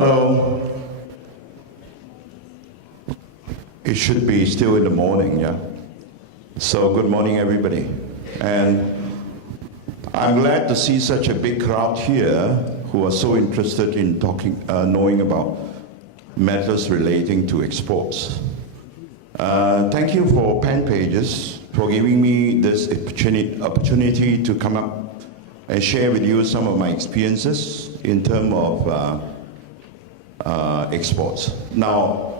Hello. It should be still in the morning, yeah? So good morning, everybody. And I'm glad to see such a big crowd here who are so interested in knowing about matters relating to exports. Thank you for PanPages for giving me this opportunity to come up and share with you some of my experiences in terms of exports. Now,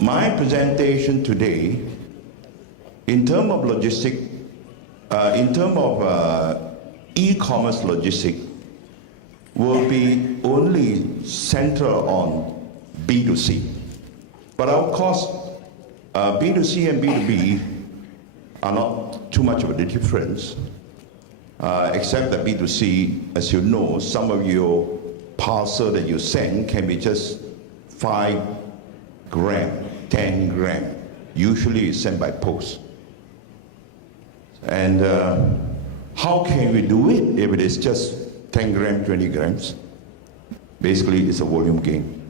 my presentation today, in terms of logistic, in terms of e-commerce logistic, will be only central on B2C. But of course, B2C and B2B are not too much of a difference, except that B2C, as you know, some of your parcel that you send can be just 5 gram, 10 gram. Usually it's sent by post. And how can we do it if it is just 10 grams, 20 grams? Basically, it's a volume game.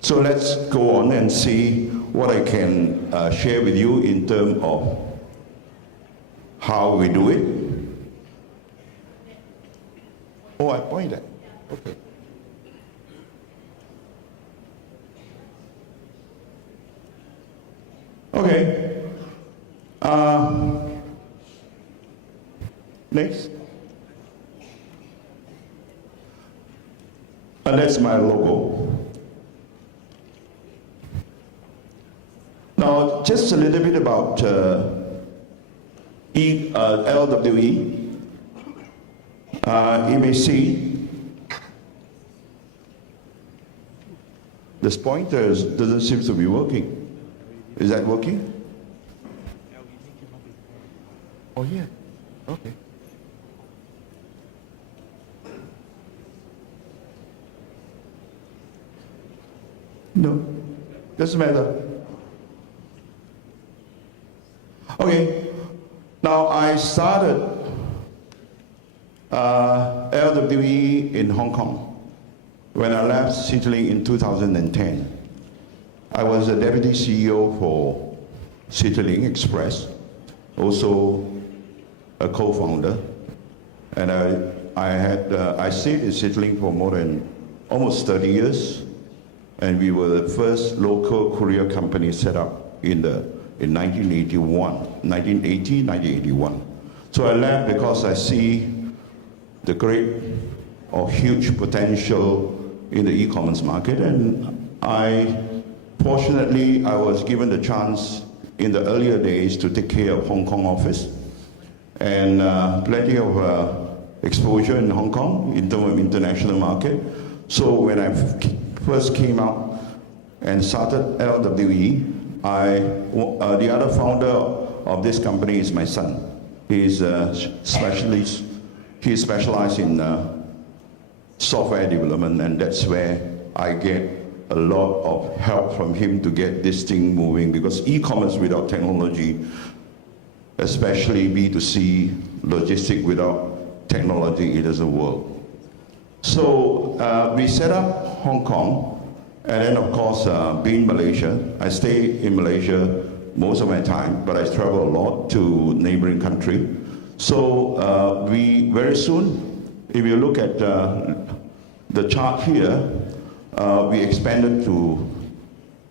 So let's go on and see what I can share with you in terms of how we do it. Oh, I pointed. Okay. Okay. Next. And that's my logo. Now, just a little bit about LWE. You may see this pointer doesn't seem to be working. Is that working? Oh, yeah. Okay. No, doesn't matter. Okay, now I started LWE in Hong Kong when I left CityLink in 2010. I was a deputy CEO for CityLink Express, also a co-founder, and I stayed in CityLink for more than almost 30 years. And we were the first local courier company set up in 1981. So I left because I see the great or huge potential in the e-commerce market, and fortunately, I was given the chance in the earlier days to take care of Hong Kong office, and plenty of exposure in Hong Kong in terms of international market. So when I first came out and started LWE, the other founder of this company is my son. He's a specialist. He specialized in software development, and that's where I get a lot of help from him to get this thing moving, because e-commerce without technology, especially B2C logistic without technology, it doesn't work. So we set up Hong Kong, and then of course being Malaysia, I stay in Malaysia most of my time, but I travel a lot to neighboring country. So we very soon, if you look at the chart here, we expanded to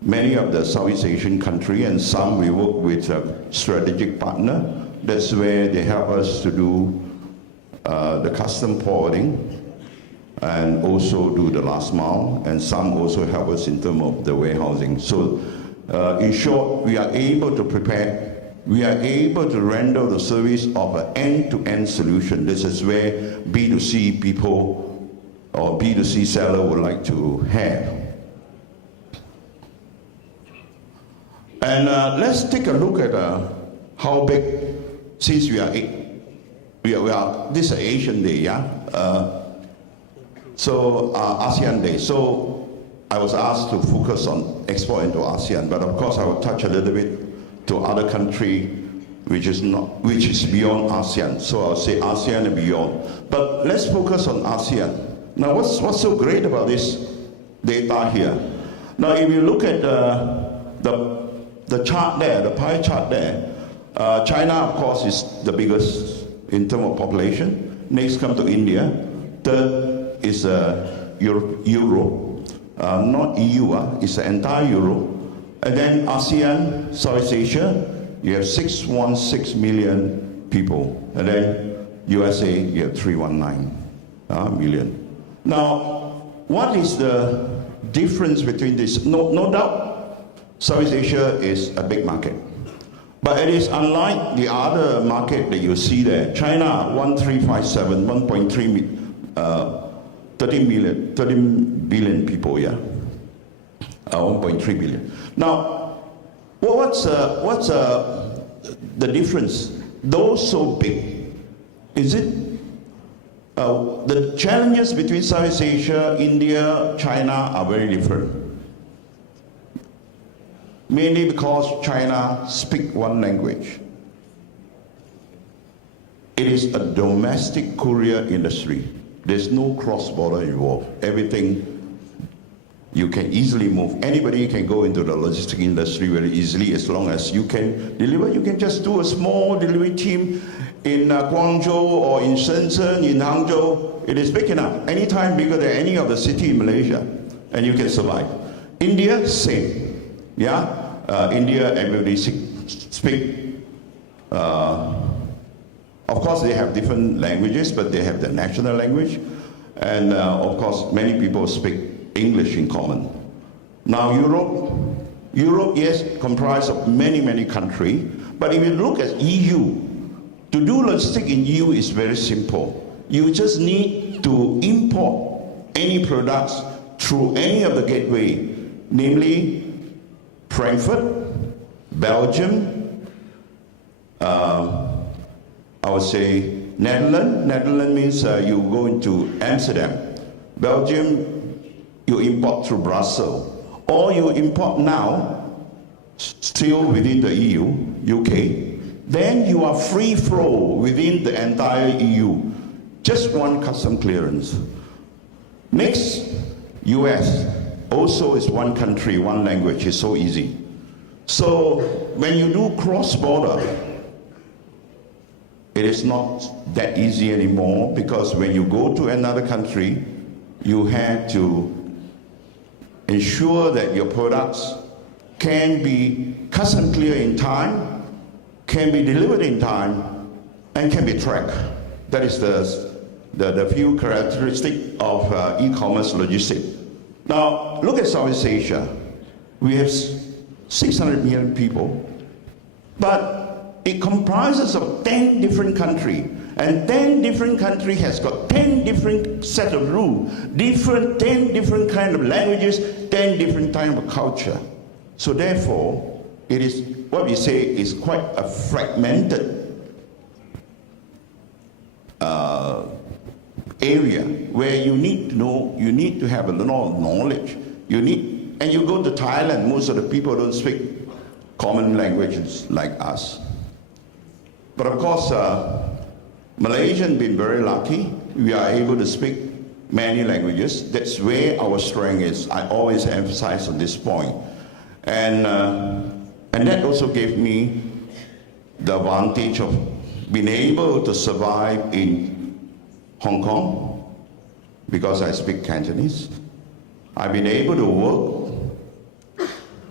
many of the Southeast Asian countries, and some we work with a strategic partner. That's where they help us to do the custom forwarding and also do the last mile, and some also help us in terms of the warehousing. So in short, we are able to render the service of an end-to-end solution. This is where B2C people or B2C seller would like to have. And let's take a look at how big, since we are this is an Asian Day, yeah? ASEAN Day. So I was asked to focus on export into ASEAN, but of course I will touch a little bit to other country which is beyond ASEAN. So I'll say ASEAN and beyond. But let's focus on ASEAN. Now, what's so great about this data here? Now, if you look at the chart there, the pie chart there, China, of course, is the biggest in terms of population. Next come to India. Third is Europe, not EU, it's the entire Europe. And then ASEAN, Southeast Asia, you have 616 million people. And then USA, you have 319 million. Now, what is the difference between this? No doubt, Southeast Asia is a big market. But it is unlike the other market that you see there. China, 1357, 13 billion people, yeah? 1.3 billion. Now, what's the difference? Those so big, is it the challenges between Southeast Asia, India, China are very different. Mainly because China speaks one language. It is a domestic courier industry. There's no cross-border involved. Everything you can easily move. Anybody can go into the logistic industry very easily as long as you can deliver. You can just do a small delivery team in Guangzhou or in Shenzhen, in Hangzhou. It is big enough. Anytime bigger than any of the city in Malaysia, and you can survive. India, same. Yeah, India, everybody speak. Of course, they have different languages, but they have the national language. And of course, many people speak English in common. Now, Europe, yes, comprised of many countries. But if you look at EU, to do logistics in EU is very simple. You just need to import any products through any of the gateway, namely Frankfurt, Belgium, I would say Netherlands. Netherlands means you go into Amsterdam. Belgium, you import through Brussels. Or you import now, still within the EU, UK. Then you are free flow within the entire EU. Just one custom clearance. Next, US. Also is one country, one language. It's so easy. So when you do cross-border, it is not that easy anymore, because when you go to another country, you have to ensure that your products can be custom clear in time, can be delivered in time, and can be tracked. That is the few characteristics of e-commerce logistics. Now, look at Southeast Asia. We have 600 million people, but it comprises of 10 different countries, and 10 different countries has got 10 different set of rules, 10 different kind of languages, 10 different type of culture. So therefore, it is what we say is quite a fragmented area where you need to know, you need to have a lot of knowledge. And you go to Thailand, most of the people don't speak common languages like us. But of course, Malaysians been very lucky. We are able to speak many languages. That's where our strength is. I always emphasize on this point. And that also gave me the advantage of being able to survive in Hong Kong, because I speak Cantonese. I've been able to work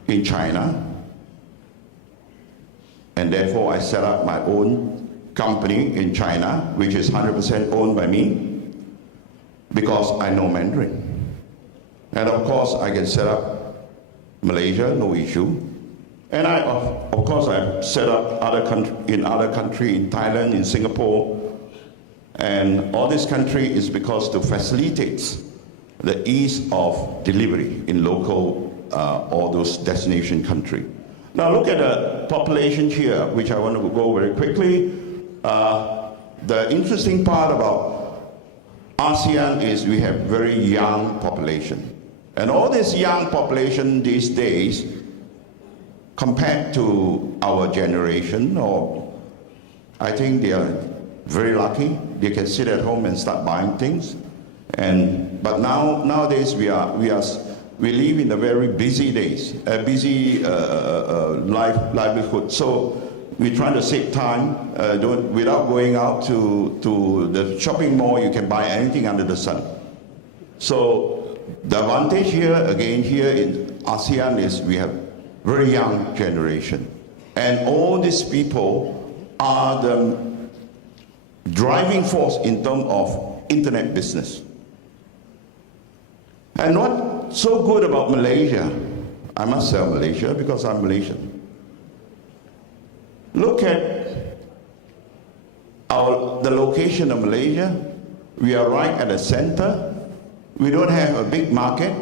in China, and therefore I set up my own company in China, which is 100% owned by me, because I know Mandarin. And of course, I can set up Malaysia, no issue. And of course, I've set up in other countries, in Thailand, in Singapore. And all this country is because to facilitate the ease of delivery in local all those destination country. Now look at the population here, which I want to go very quickly. The interesting part about ASEAN is we have very young population. And all this young population these days, compared to our generation, or I think they are very lucky. They can sit at home and start buying things. And But nowadays we live in a very busy days, a busy livelihood. So we're trying to save time. Without going out to the shopping mall, you can buy anything under the sun. So the advantage here, again, here in ASEAN is we have very young generation. And all these people are the driving force in terms of internet business. And what's so good about Malaysia, I must say Malaysia because I'm Malaysian. Look at the location of Malaysia. We are right at the center. We don't have a big market.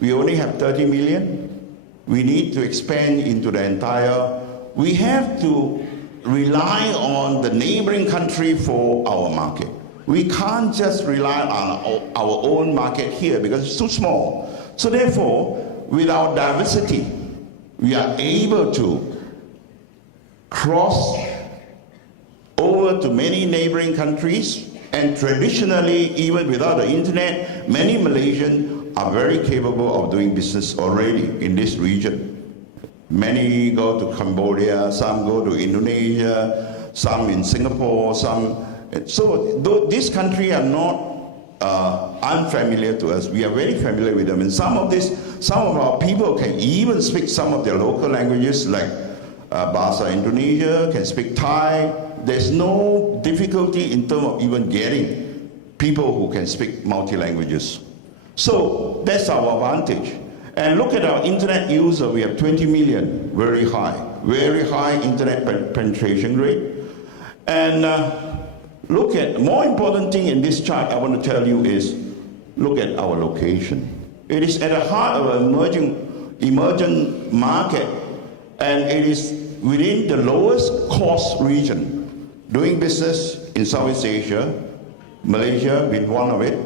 We only have 30 million. We need to expand into the entire. We have to rely on the neighboring country for our market. We can't just rely on our own market here because it's too small. So therefore, with our diversity, we are able to cross over to many neighboring countries, and traditionally, even without the internet, many Malaysians are very capable of doing business already in this region. Many go to Cambodia, some go to Indonesia, some in Singapore, some. So these countries are not unfamiliar to us. We are very familiar with them, and some of our people can even speak some of their local languages, like Bahasa Indonesia, can speak Thai. There's no difficulty in terms of even getting people who can speak multi-languages. So that's our advantage. And look at our internet user, we have 20 million, very high internet penetration rate. And look at, more important thing in this chart I want to tell you is, look at our location. It is at the heart of an emerging market, and it is within the lowest cost region. Doing business in Southeast Asia, Malaysia being one of it,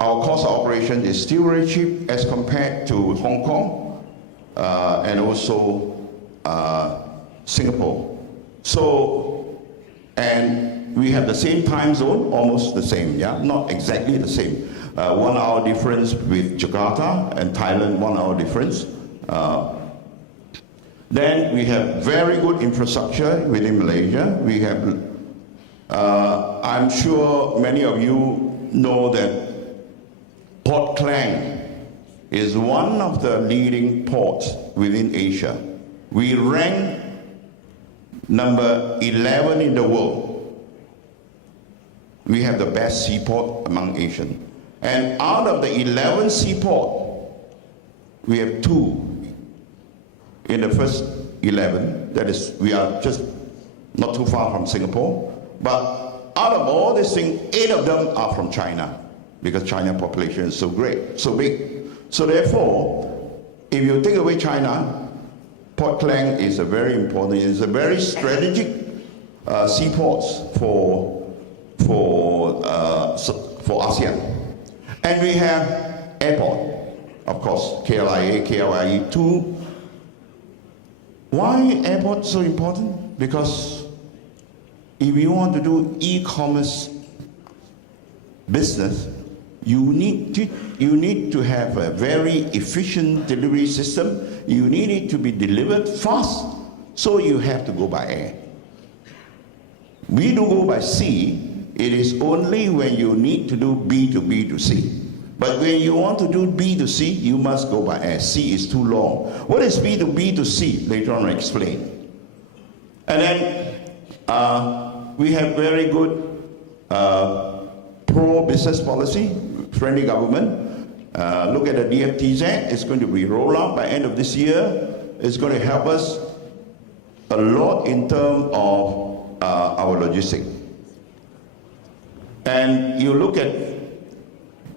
our cost of operation is still very cheap as compared to Hong Kong and also Singapore. So, and we have the same time zone, almost the same, yeah, not exactly the same. 1 hour difference with Jakarta, and Thailand 1 hour difference. Then we have very good infrastructure within Malaysia. We have, I'm sure many of you know that Port Klang is one of the leading ports within Asia. We rank number 11 in the world. We have the best seaport among Asian. And out of the 11 seaport, we have 2 in the first 11. That is, we are just not too far from Singapore. But out of all these things, 8 of them are from China, because China population is so great, so big. So therefore, if you take away China, Port Klang is a very important, it's a very strategic seaports for ASEAN. And we have airport, of course, KLIA, KLIE 2. Why airport so important? Because if you want to do e-commerce business, you need to have a very efficient delivery system. You need it to be delivered fast, so you have to go by air. We do go by sea. It is only when you need to do B2B to C. But when you want to do B2C, you must go by air. C is too long. What is B2B to C? Later on I'll explain. And then we have very good pro-business policy, friendly government. Look at the DFTZ, it's going to be rolled out by end of this year. It's going to help us a lot in terms of our logistics. And you look at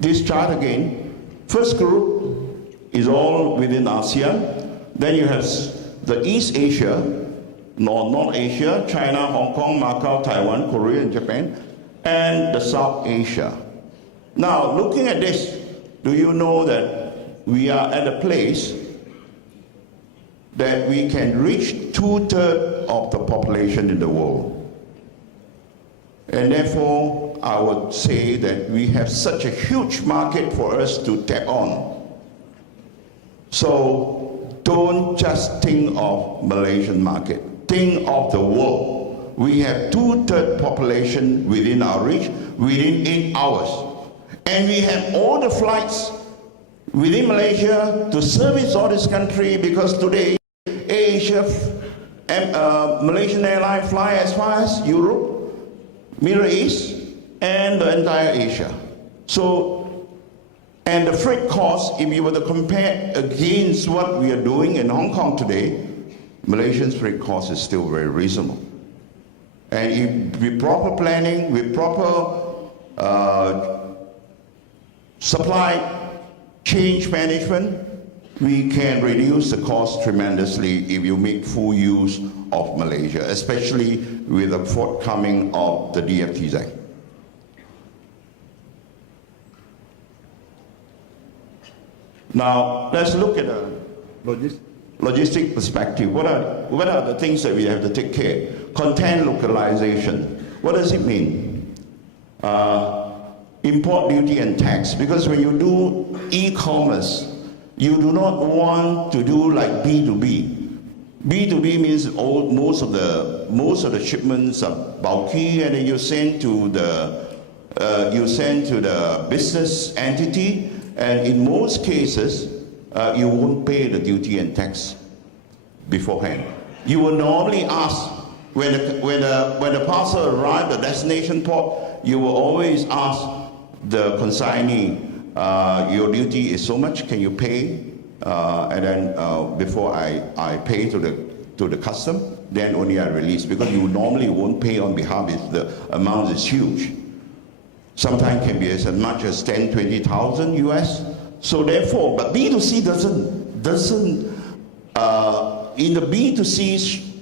this chart again, first group is all within ASEAN. Then you have the East Asia, North Asia, China, Hong Kong, Macau, Taiwan, Korea, and Japan, and the South Asia. Now, looking at this, do you know that we are at a place that we can reach 2/3 of the population in the world? And therefore, I would say that we have such a huge market for us to tap on. So don't just think of Malaysian market, think of the world. We have 2/3 population within our reach, within 8 hours. And we have all the flights within Malaysia to service all this country, because today, Asia, Malaysian Airlines fly as far as Europe, Middle East, and the entire Asia. So, and the freight cost, if you were to compare against what we are doing in Hong Kong today, Malaysia's freight cost is still very reasonable. And if, with proper planning, with proper supply chain management, we can reduce the cost tremendously if you make full use of Malaysia, especially with the forthcoming of the DFTs Act. Now, let's look at a logistic perspective. What are the things that we have to take care? Content localization. What does it mean? Import duty and tax. Because when you do e-commerce, you do not want to do like B2B. B2B means most of the shipments are bulky, and then you send to the business entity, and in most cases you won't pay the duty and tax beforehand. You will normally ask when the parcel arrives at the destination port. You will always ask the consignee, your duty is so much, can you pay? And then before I pay to the custom, then only I release, because you normally won't pay on behalf if the amount is huge. Sometimes can be as much as 10, 20,000 US. So therefore, but B2C doesn't in the B2C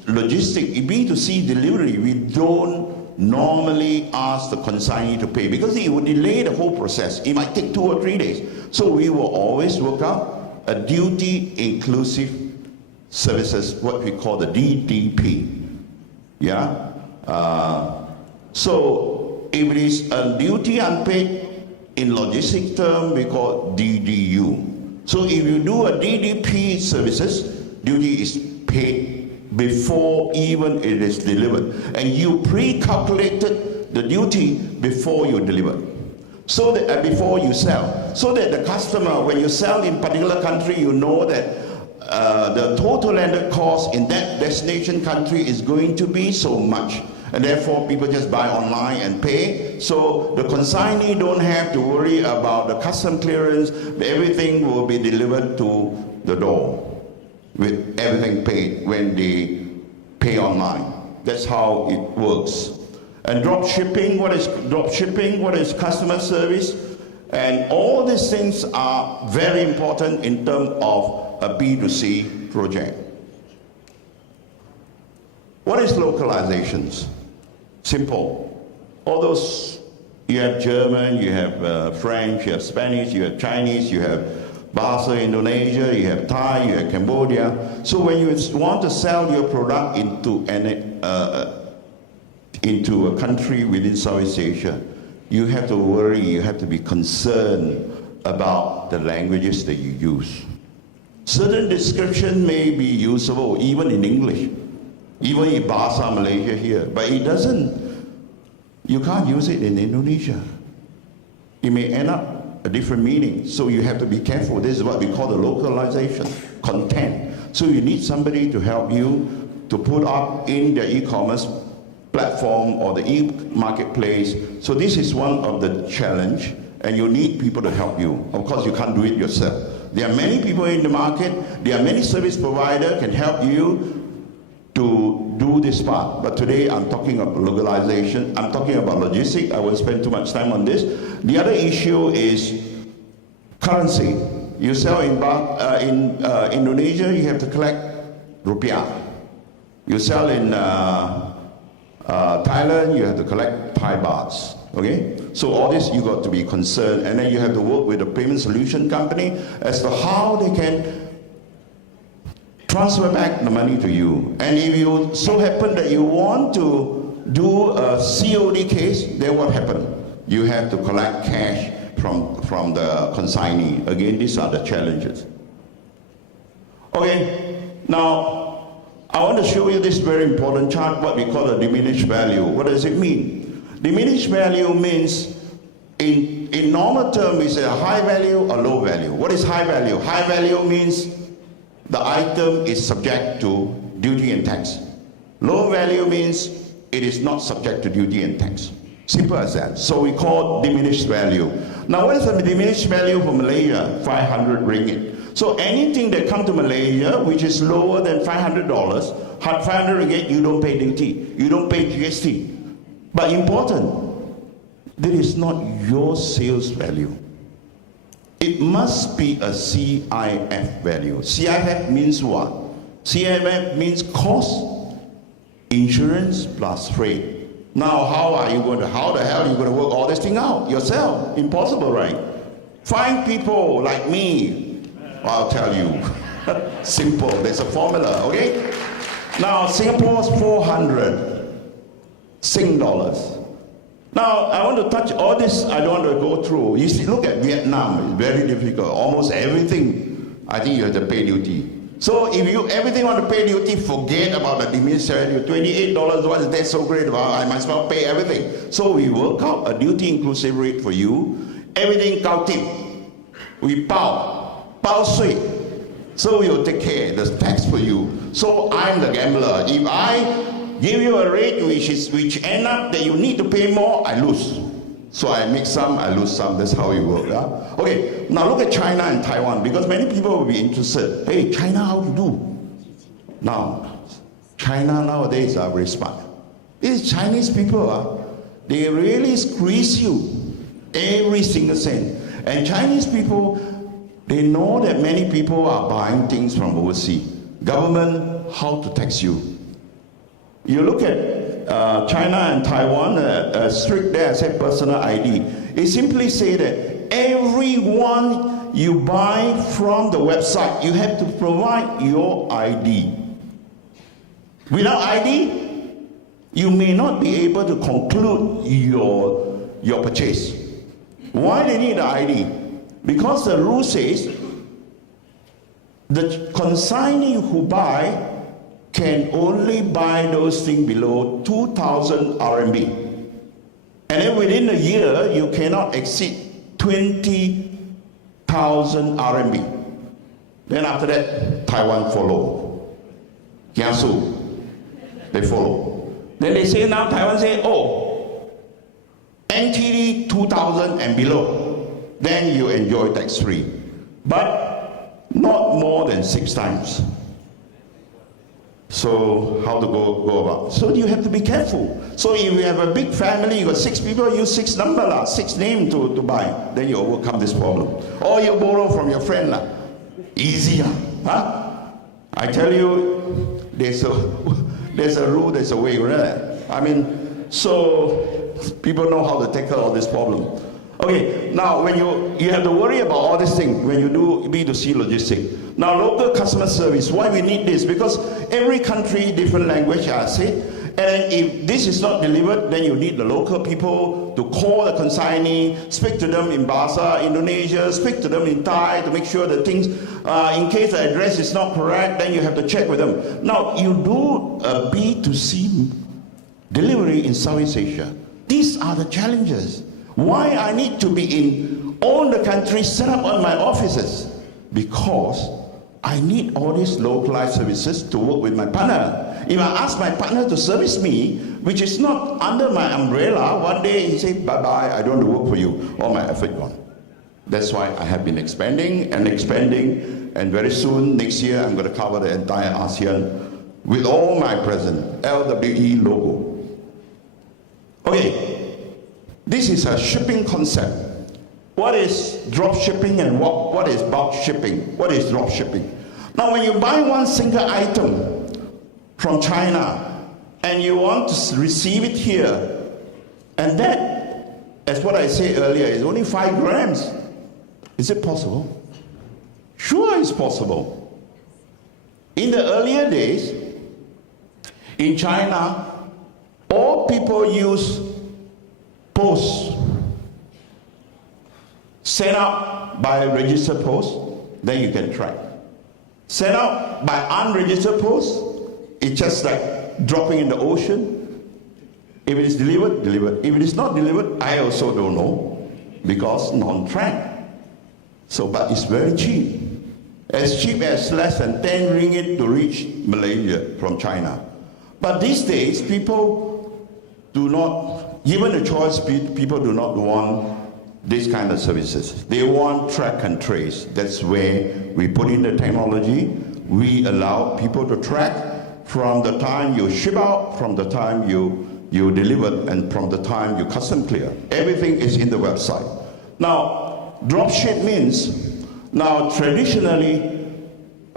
logistic, in B2C delivery, we don't normally ask the consignee to pay, because it would delay the whole process. It might take 2 or 3 days. So we will always work out a duty inclusive services, what we call the DDP. Yeah. So if it is a duty unpaid, in logistic term we call DDU. So if you do a DDP services, duty is paid before even it is delivered, and you pre-calculated the duty before you deliver, so that before you sell, so that the customer, when you sell in particular country, you know that the total landed cost in that destination country is going to be so much, and therefore people just buy online and pay. So the consignee don't have to worry about the custom clearance. Everything will be delivered to the door with everything paid when they pay online. That's how it works. And drop shipping, what is drop shipping? What is customer service? And all these things are very important in terms of a B2C project. What is localizations? Simple. All those, you have German, you have French, you have Spanish, you have Chinese, you have Bahasa Indonesia, you have Thai, you have Cambodia. So when you want to sell your product into a country within Southeast Asia, you have to worry, you have to be concerned about the languages that you use. Certain description may be usable even in English, even in Bahasa Malaysia here, but it doesn't, you can't use it in Indonesia. It may end up a different meaning, so you have to be careful. This is what we call the localization content. So you need somebody to help you to put up in the e-commerce platform or the e-marketplace. So this is one of the challenge, and you need people to help you. Of course, you can't do it yourself. There are many people in the market, there are many service providers can help you to do this part. But today I'm talking about localization, I'm talking about logistics. I won't spend too much time on this. The other issue is currency. You sell in Indonesia, you have to collect rupiah. You sell in Thailand, you have to collect Thai bahts. Okay? So all this you got to be concerned, and then you have to work with the payment solution company as to how they can transfer back the money to you. And if you so happen that you want to do a COD case, then what happened? You have to collect cash from the consignee. Again, these are the challenges. Okay, now I want to show you this very important chart, what we call a diminished value. What does it mean? Diminished value means, in normal terms, we say a high value or low value. What is high value? High value means the item is subject to duty and tax. Low value means it is not subject to duty and tax. Simple as that. So we call diminished value. Now what is the diminished value for Malaysia? 500 ringgit. So anything that comes to Malaysia which is lower than $500, 500 ringgit, you don't pay duty. You don't pay GST. But important, that is not your sales value. It must be a CIF value. CIF means what? CIF means cost, insurance plus freight. Now, how the hell are you going to work all this thing out yourself? Impossible, right? Find people like me. I'll tell you. Simple. There's a formula, okay? Now, Singapore's 400 Sing dollars. Now, I want to touch all this. I don't want to go through. You see, look at Vietnam. It's very difficult. Almost everything, I think you have to pay duty. So if you everything want to pay duty, forget about the diminished value. $28, what is that so great about? I might as well pay everything. So we work out a duty inclusive rate for you. Everything cao tip. We bao sui. So we will take care of the tax for you. So I'm the gambler. If I give you a rate which end up that you need to pay more, I lose. So I make some, I lose some. That's how it works. Yeah? Okay, now look at China and Taiwan, because many people will be interested. Hey, China, how you do? Now, China nowadays are very smart. These Chinese people, they really squeeze you every single cent. And Chinese people, they know that many people are buying things from overseas. Government, how to tax you? You look at China and Taiwan, strict there, say personal ID. It simply say that everyone you buy from the website, you have to provide your ID. Without ID, you may not be able to conclude your purchase. Why they need the ID? Because the rule says the consignee who buy can only buy those things below 2,000 RMB. And then within a year, you cannot exceed 20,000 RMB. Then after that, Taiwan follow. Jiangsu, they follow. Then they say now, Taiwan say, oh, NTD 2,000 and below, then you enjoy tax-free. But not more than 6 times. So how to go about? So you have to be careful. So if you have a big family, you got 6 people, use 6 number, 6 names to buy. Then you overcome this problem. Or you borrow from your friend. Easy, huh? I tell you, there's a rule, there's a way, right? I mean, so people know how to tackle all this problem. Okay, now when you have to worry about all these things when you do B2C logistics. Now local customer service, why we need this? Because every country, different language, I say, and if this is not delivered, then you need the local people to call the consignee, speak to them in Bahasa, Indonesia, speak to them in Thai to make sure that things, in case the address is not correct, then you have to check with them. Now you do a B2C delivery in Southeast Asia. These are the challenges. Why I need to be in all the countries, set up on my offices? Because I need all these localized services to work with my partner. If I ask my partner to service me, which is not under my umbrella, one day he say, bye-bye, I don't want to work for you, all my effort gone. That's why I have been expanding, and very soon, next year, I'm going to cover the entire ASEAN with all my present LWE logo. Okay. This is a shipping concept. What is drop shipping and what is bulk shipping? What is drop shipping? Now when you buy one single item from China and you want to receive it here, and that, as what I said earlier, is only 5 grams. Is it possible? Sure, it's possible. In the earlier days, in China, Or people use post, sent out by registered post, then you can track. Sent out by unregistered post, it's just like dropping in the ocean. If it is delivered, delivered. If it is not delivered, I also don't know, because non-track. So, but it's very cheap. As cheap as less than 10 ringgit to reach Malaysia from China. But these days, people do not, given a choice, people do not want this kind of services. They want track and trace. That's where we put in the technology. We allow people to track from the time you ship out, from the time you deliver, and from the time you custom clear. Everything is in the website. Now, dropship means, now traditionally,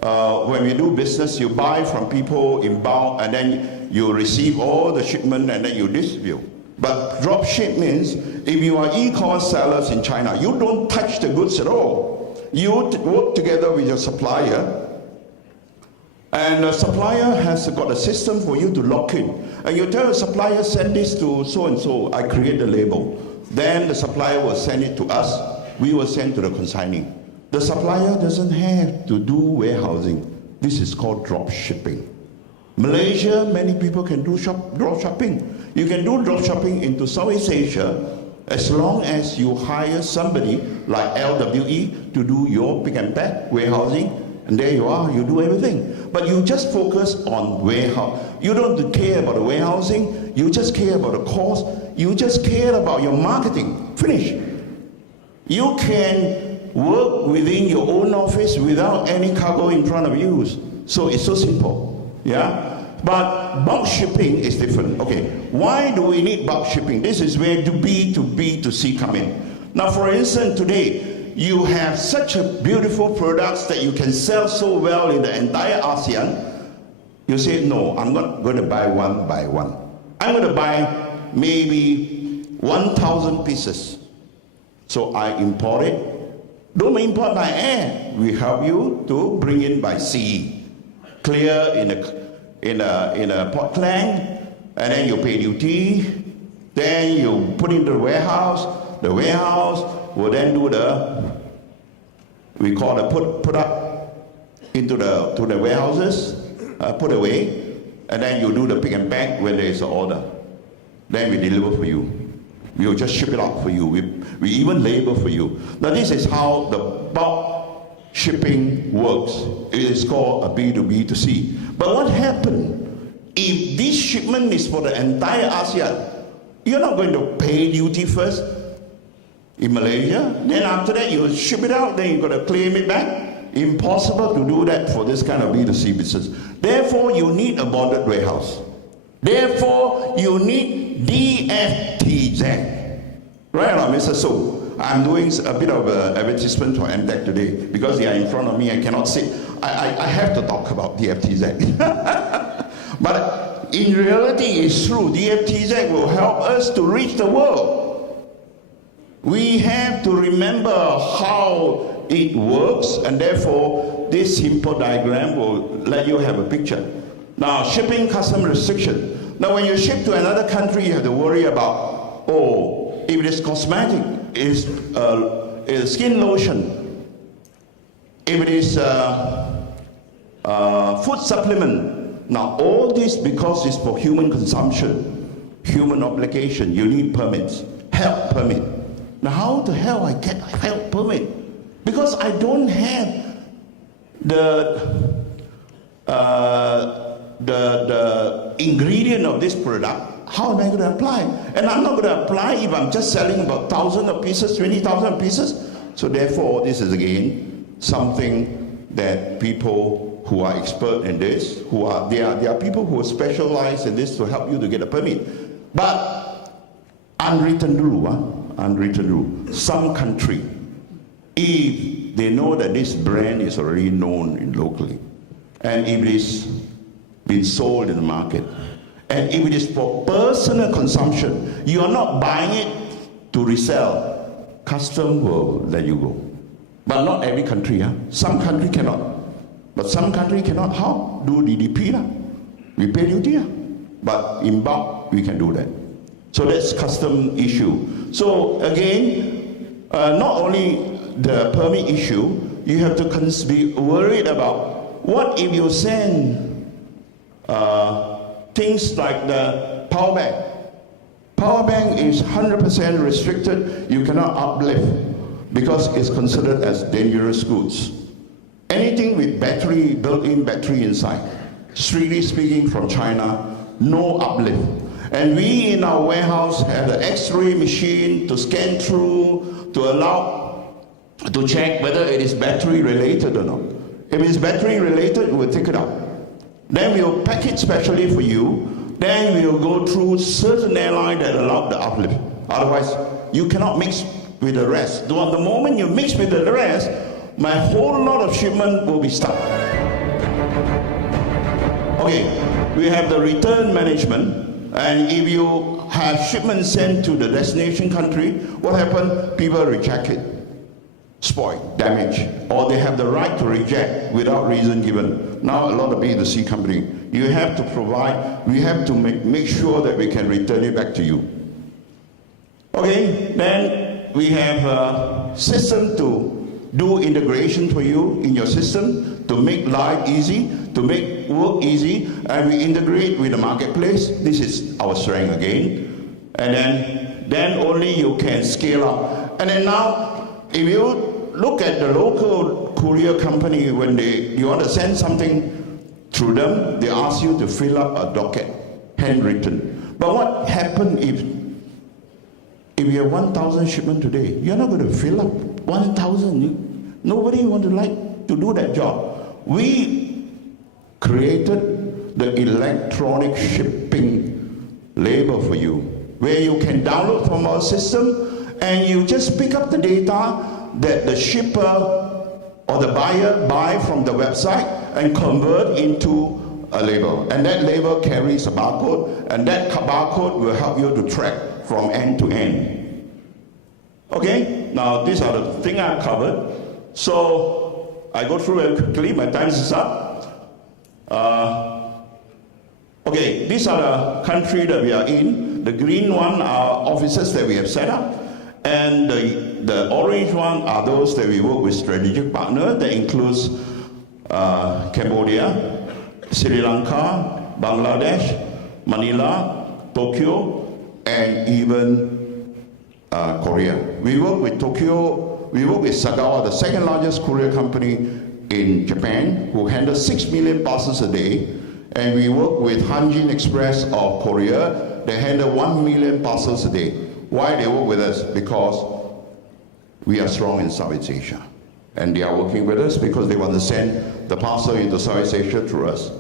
when we do business, you buy from people in bulk, and then you receive all the shipment, and then you distribute. But dropship means, if you are e-commerce sellers in China, you don't touch the goods at all. You work together with your supplier, and the supplier has got a system for you to lock in. And you tell the supplier, send this to so-and-so, I create the label. Then the supplier will send it to us, we will send to the consignee. The supplier doesn't have to do warehousing. This is called drop shipping. Malaysia, many people can do drop shopping. You can do drop shopping into Southeast Asia as long as you hire somebody like LWE to do your pick and pack, warehousing, and there you are, you do everything. But you just focus on warehouse. You don't care about the warehousing, you just care about the cost, you just care about your marketing. Finish. You can work within your own office without any cargo in front of you. So it's so simple. Yeah? But bulk shipping is different. Okay, why do we need bulk shipping? This is where B to C come in. Now, for instance, today, you have such a beautiful products that you can sell so well in the entire ASEAN. You say, no, I'm not going to buy one by one. I'm going to buy maybe 1,000 pieces. So I import it. Don't import by air. We help you to bring in by sea. Clear in a port clank, and then you pay duty. Then you put in the warehouse. The warehouse will then do we call the put up into to the warehouses, put away, and then you do the pick and pack when there is an order. Then we deliver for you. We will just ship it out for you. We even label for you. Now this is how the bulk shipping works. It is called a B to C. But what happened if this shipment is for the entire ASEAN? You're not going to pay duty first in Malaysia. Then after that you ship it out, then you've got to claim it back. Impossible to do that for this kind of B2C business. Therefore you need a bonded warehouse. Therefore you need DFTZ. Right or not, Mr. So? I'm doing a bit of an advertisement for MTech today because they are in front of me. I cannot sit. I have to talk about DFTZ. But in reality, it's true. DFTZ will help us to reach the world. We have to remember how it works, and therefore this simple diagram will let you have a picture. Now, shipping custom restriction. Now, when you ship to another country, you have to worry about, if it is cosmetic, is skin lotion. If it is food supplement. Now, all this, because it's for human consumption, human obligation, you need permits, health permit. Now, how the hell I get a health permit? Because I don't have the ingredient of this product. How am I going to apply? And I'm not going to apply if I'm just selling about 1,000 of pieces, 20,000 pieces. So therefore, this is again something that people who are expert in this, there are people who are specialized in this to help you to get a permit. But unwritten rule, some country, if they know that this brand is already known locally, and if it is being sold in the market, and if it is for personal consumption, you are not buying it to resell, custom will let you go. But not every country. Some country cannot. But some country cannot. How? Do DDP. We pay duty. But in bulk, we can do that. So that's custom issue. So again, not only the permit issue, you have to be worried about what if you send things like the power bank. Power bank is 100% restricted. You cannot uplift because it's considered as dangerous goods. Anything with battery, built-in battery inside, strictly speaking from China, no uplift. And we in our warehouse have an X-ray machine to scan through, to check whether it is battery related or not. If it's battery related, we'll take it out. Then we'll pack it specially for you. Then we'll go through certain airline that allow the uplift. Otherwise, you cannot mix with the rest. The moment you mix with the rest, my whole lot of shipment will be stuck. Okay, we have the return management, and if you have shipment sent to the destination country, what happens? People reject it, spoil, damage, or they have the right to reject without reason given. Now a lot of B2C company, you have to provide, we have to make sure that we can return it back to you. Okay, then we have a system to do integration for you in your system to make life easy, to make work easy, and we integrate with the marketplace. This is our strength again. And then only you can scale up. And then now, if you look at the local courier company, when you want to send something through them, they ask you to fill up a docket, handwritten. But what happens if you have 1,000 shipment today? You're not going to fill up 1,000. Nobody want to do that job. We created the electronic shipping label for you, where you can download from our system and you just pick up the data that the shipper or the buyer buy from the website and convert into a label. And that label carries a barcode, and that barcode will help you to track from end to end. Okay, now these are the things I've covered. So I go through it quickly, my time is up. Okay, these are the countries that we are in. The green one are offices that we have set up. And the orange one are those that we work with strategic partners. That includes Cambodia, Sri Lanka, Bangladesh, Manila, Tokyo, and even Korea. We work with Tokyo, we work with Sagawa, the second largest courier company in Japan, who handles 6 million parcels a day. And we work with Hanjin Express of Korea, they handle 1 million parcels a day. Why they work with us? Because we are strong in Southeast Asia. And they are working with us because they want to send the parcel into Southeast Asia through us.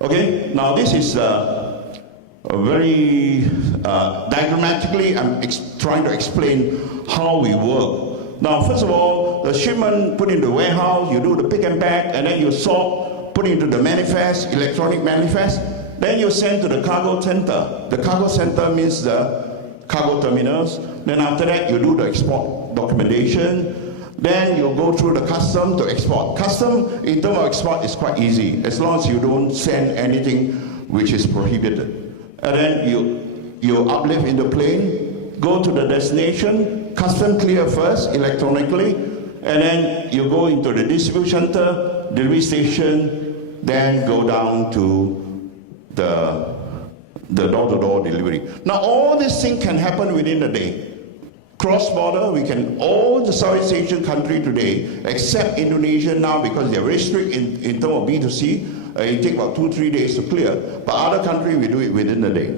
Okay, now this is a very diagrammatically, I'm trying to explain how we work. Now, first of all, the shipment put into the warehouse, you do the pick and pack, and then you sort, put into the manifest, electronic manifest, then you send to the cargo center. The cargo center means the cargo terminals. Then after that, you do the export documentation. Then you go through the custom to export. Custom, in terms of export, is quite easy, as long as you don't send anything which is prohibited. And then you uplift in the plane, go to the destination, custom clear first, electronically, and then you go into the distribution center, delivery station, then go down to the door-to-door delivery. Now all these things can happen within a day. Cross-border, we can, all the Southeast Asian country today, except Indonesia now because they're very strict in terms of B2C, it takes about 2-3 days to clear. But other countries, we do it within a day.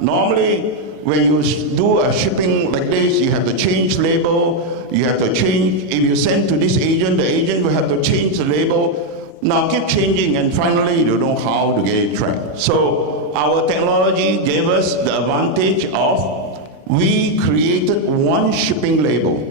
Normally, when you do a shipping like this, you have to change label, you have to change, if you send to this agent, the agent will have to change the label. Now keep changing, and finally you don't know how to get it tracked. So our technology gave us the advantage of we created one shipping label.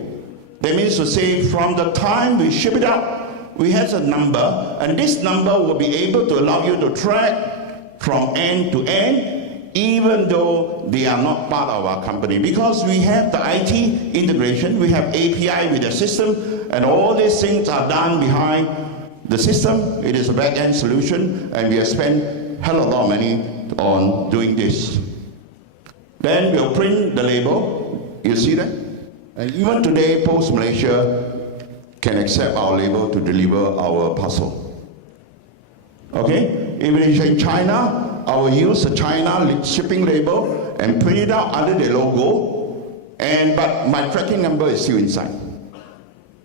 That means to say from the time we ship it out, we have a number, and this number will be able to allow you to track from end to end, even though they are not part of our company. Because we have the IT integration, we have API with the system, and all these things are done behind the system. It is a back-end solution, and we have spent hell of a lot of money on doing this. Then we'll print the label. You see that? And even today, Post Malaysia can accept our label to deliver our parcel. Okay? If it is in China, I will use the China shipping label and print it out under the logo, but my tracking number is still inside.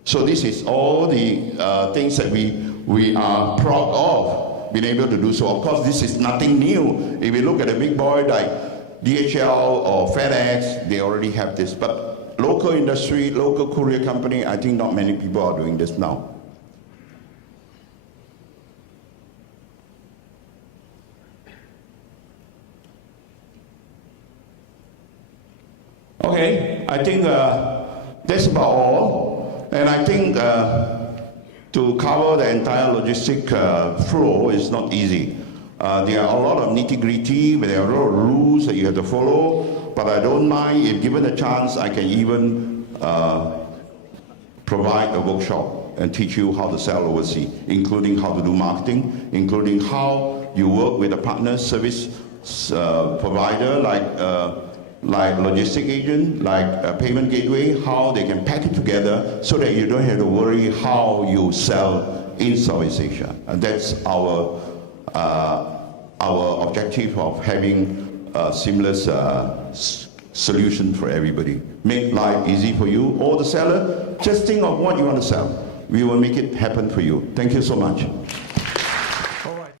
So this is all the things that we are proud of being able to do so. Of course, this is nothing new. If you look at a big boy like DHL or FedEx, they already have this. But local industry, local courier company, I think not many people are doing this now. Okay, I think that's about all. And I think to cover the entire logistic flow is not easy. There are a lot of nitty-gritty, there are a lot of rules that you have to follow, but I don't mind. If given a chance, I can even provide a workshop and teach you how to sell overseas, including how to do marketing, including how you work with a partner service provider like logistic agent, like a payment gateway, how they can pack it together so that you don't have to worry how you sell in Southeast Asia. And that's our objective of having a seamless solution for everybody. Make life easy for you or the seller. Just think of what you want to sell. We will make it happen for you. Thank you so much.